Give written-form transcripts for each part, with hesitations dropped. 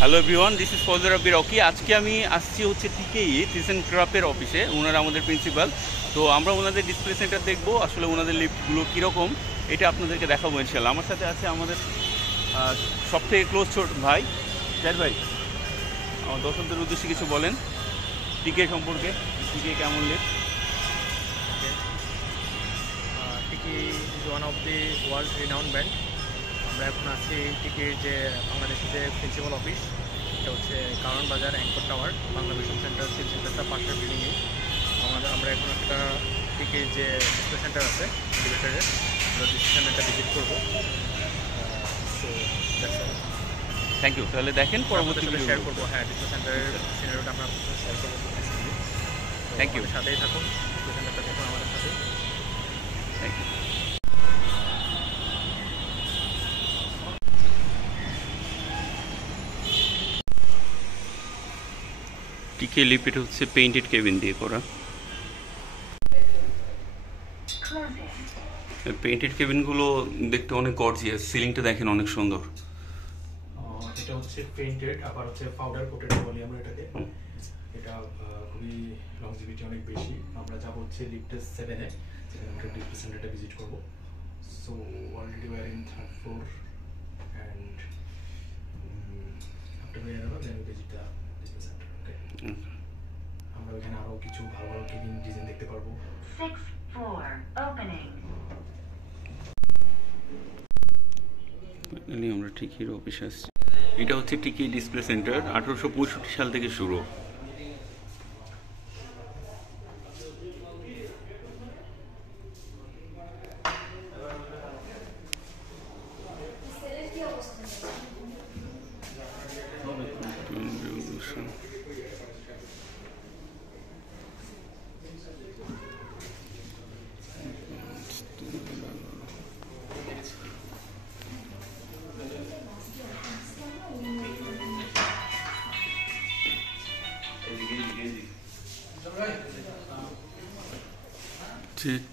Hello everyone, this is Fazal Rabbi Rocky. আজকে আমি আসছি হচ্ছে টিকেই টিসেন ক্রাফের অফিসে। ওনারা আমাদের প্রিন্সিপাল। তো আমরা ওনাদের ডিসপ্লে সেন্টার দেখবো, আসলে ওনাদের লিফটগুলো কীরকম এটা আপনাদেরকে দেখাবো ইনশাল্লাহ। আমার সাথে আছে আমাদের সব থেকে ক্লোজ ছোট ভাই জাহিদ ভাই। আমার দর্শকদের উদ্দেশ্যে কিছু বলেন টিকে সম্পর্কে, টিকে কেমন লিফট? টিকি is one of the world renowned brand. আমরা এখন আছি টিকির যে বাংলাদেশের যে প্রিন্সিপাল অফিস, এটা হচ্ছে Karwan Bazar Anchor Tower, Bangla Vision Center সিল সেন্টারটা পাশের বিল্ডিংয়ে। আমরা এখন একটা টিকির যে ডিসপ্লে সেন্টার আছে এলিভেটারের, আমরা ডিসপ্লে সেন্টারটা ভিজিট করবো। So thank you. তাহলে দেখেন, পরবর্তী শেয়ার করবো। হ্যাঁ, ডিসপ্লে সেন্টারের সিনারিওটা আমরা শেয়ার করবো। Thank you. সাথেই থাকুন, ডিসপ্লে সেন্টারটা দেখুন আমাদের সাথে। Thank you. টিকে লিফট হচ্ছে পেইন্টেড কেবিন দিয়ে করা। পেইন্টেড কেবিনগুলো দেখতে অনেক গর্জিয়াস। সিলিংটা দেখেন অনেক সুন্দর। এটা হচ্ছে পেইন্টেড, আবার হচ্ছে পাউডার কোটেড বলি আমরা এটাকে। এটা খুবই লংজিভিটি অনেক বেশি। আমরা যাব হচ্ছে লিফট 7-এ, যেখানে আমরা ডিসপ্লে সেন্টারটা ভিজিট করব। So already we're in 3rd floor and after we arrive then we visit the display center. Okay. আমরা এখানে আরো কিছু ভালো ভালো কেবিন ডিজাইন দেখতে পারবো। 6th floor opening. আমরা টিকির অফিসে আসছি। এটা হচ্ছে টিকি ডিসপ্লে সেন্টার। 1865 সাল থেকে শুরু।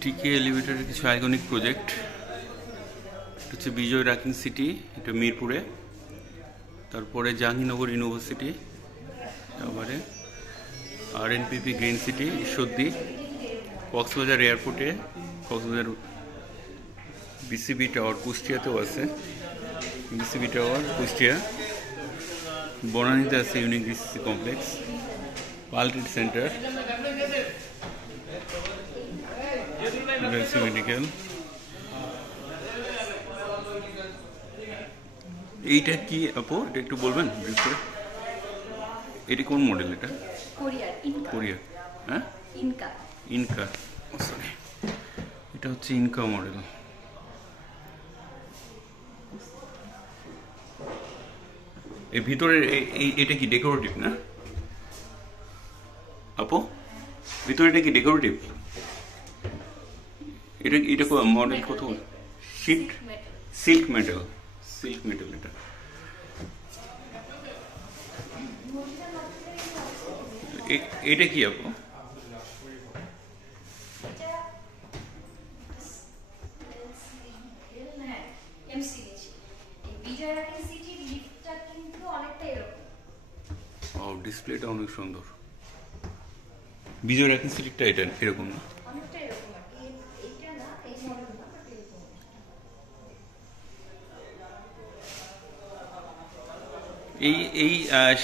টিকে এলিভেটরের কিছু আইকনিক প্রজেক্ট হচ্ছে বিজয় রাকিং সিটি, এটা মিরপুরে। তারপরে জাহাঙ্গীরনগর ইউনিভার্সিটি, তারপরে RNPP green city Ishwardi, Cox's Bazar এয়ারপোর্টে, কক্সবাজার BCB টাওয়ার কুষ্টিয়াতেও আছে, BCB টাওয়ার কুষ্টিয়া। বনানীতে আছে ইউনিক ডিসিসি কমপ্লেক্স, পাল্টিড সেন্টার, মেডিকেল। এইটা কি আপু, এটা একটু বলবেন ব্রিফ করে? এটা কোন মডেল? এটা কোরিয়ার। হ্যাঁ, ইনকা। সরি, এটা হচ্ছে ইনকা মডেল। এই ভিতরের এটা কি ডেকোরেটিভ না আপু? ভিতরে এটা কি ডেকোরেটিভ? এটা মডেল কত? শিট সিল্ক মেটাল এটা। এটা কি আপু? ডিসপ্লেটা অনেক সুন্দর। বিজয় রাকিং সিটিটা এটা এরকম না? এই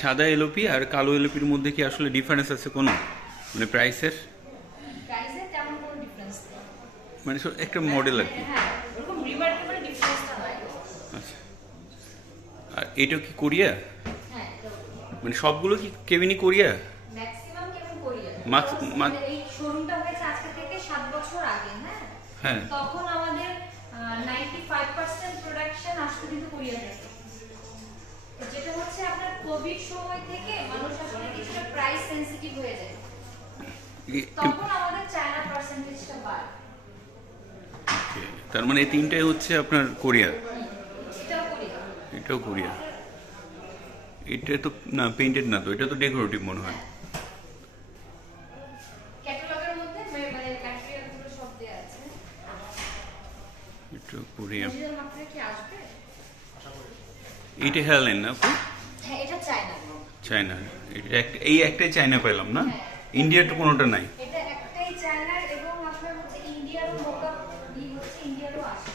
সাদা এলওপি আর কালো এলওপির মধ্যে কি আসলে ডিফারেন্স আছে কোনো, মানে প্রাইসের? মানে একটা মডেল আর কি। আচ্ছা, আর এটা কি কোরিয়া? মানে সবগুলো কি কেবিনই কোরিয়া? হ্যাঁ, তখন আমাদের 95% প্রোডাকশন আসতো কিন্তু কোরিয়া থেকে। যেটা হচ্ছে আপনার কোভিড সময় থেকে মানুষ আসলে কিছুটা প্রাইস সেনসিটিভ হয়ে যায়, তখন আমাদের চায়না পার্সেন্টেজটা বাড়ে। তার মানে এই তিনটাই হচ্ছে আপনার কোরিয়া? এটাও কোরিয়া। এটা তো না পেইন্টেড না, তো এটা তো ডেকোরেটিভ মনে হয়। ক্যাটালগের মধ্যে মানে ম্যাটেরিয়ালগুলো সব দেয়া আছে। এটা কোরিয়া। আপনারা কি আসবে? এটা হেলেন না আপু? হ্যাঁ, এটা চাই চায়নার এই একটাই চায়না পেলাম না, ইন্ডিয়ার তো কোনোটা নাই। এটা একটাই চায়নার এবং আপনার হচ্ছে ইন্ডিয়ারও মোকআপ হচ্ছে ইন্ডিয়ারও আসে।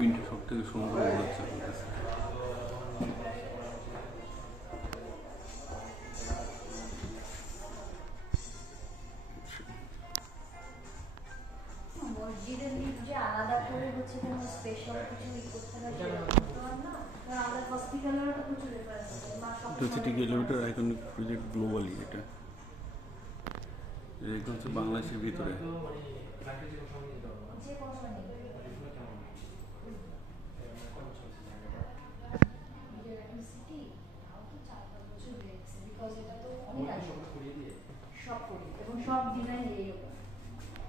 বিনটা সব থেকে সুন্দর মনে হচ্ছে আমার কাছে। মসজিদের লিফট যে আলাদা করে হচ্ছে কোনো স্পেশাল কিছু করতে হয় সেরকম না, কারণ আমাদের হসপিটালেরও তো প্রচুর রেফারেন্স আছে। এটা হচ্ছে টিকি এলিভেটর আইকনিক প্রজেক্ট গ্লোবালি। এটা হচ্ছে বাংলাদেশের ভিতরে। যে কোনো সময় নেই। সিটি তাও তো 4-5 বছর হয়েছে, বিকজ এটা তো অনেক আগে সব করি এবং সব ডিজাইন এইরকম।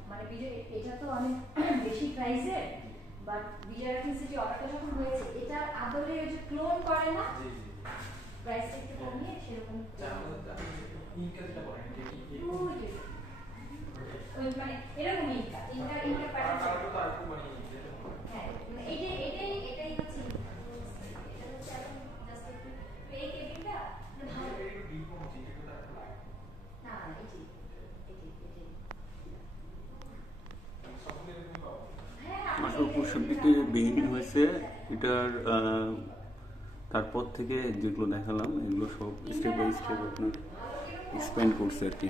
মানে এটা তো অনেক বেশি প্রাইসের, বাট বিজয় সিটি অর্ডারটা যখন হয়েছে এটা আদলে ওই যে ক্লোন করে না, প্রাইসটা একটু কমিয়ে সেরকম মানে এরকম ইনকা প্যাটার্ন। হ্যাঁ মানে এটাই হচ্ছে এটা হচ্ছে জাস্ট একটু পে কেবিনটা ভালো না এটাই আসল পোশাকটিতে বেগিং হয়েছে এটার, তারপর থেকে যেগুলো দেখালাম এগুলো সব স্টেপ বাই স্টেপ আপনার এক্সপ্যান্ড করছে আর কি।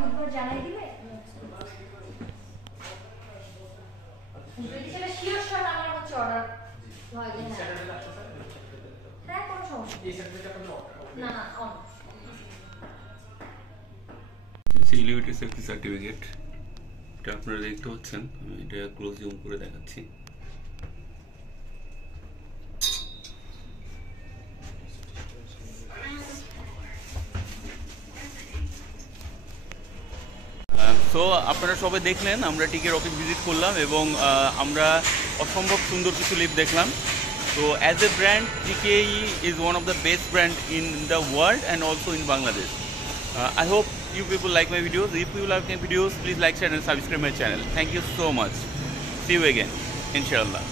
বুধবার জানাই দিবে যদি সেটা শিওর শট আমার হচ্ছে অর্ডার হয় যে হ্যাঁ কোনো সমস্যা না না অন এলিভেটর সেফটি সার্টিফিকেট, এটা আপনারা দেখতে পাচ্ছেন। আমি এটা ক্লোজ জুম করে দেখাচ্ছি। সো আপনারা সবাই দেখলেন, আমরা টিকের অফিস ভিজিট করলাম এবং আমরা অসম্ভব সুন্দর কিছু লিফট দেখলাম। So as a brand, TKE is one of the best brand in the world and also in Bangladesh. I hope you people like my videos. If you like my videos, please like, share and subscribe my channel. Thank you so much. See you again, inshallah.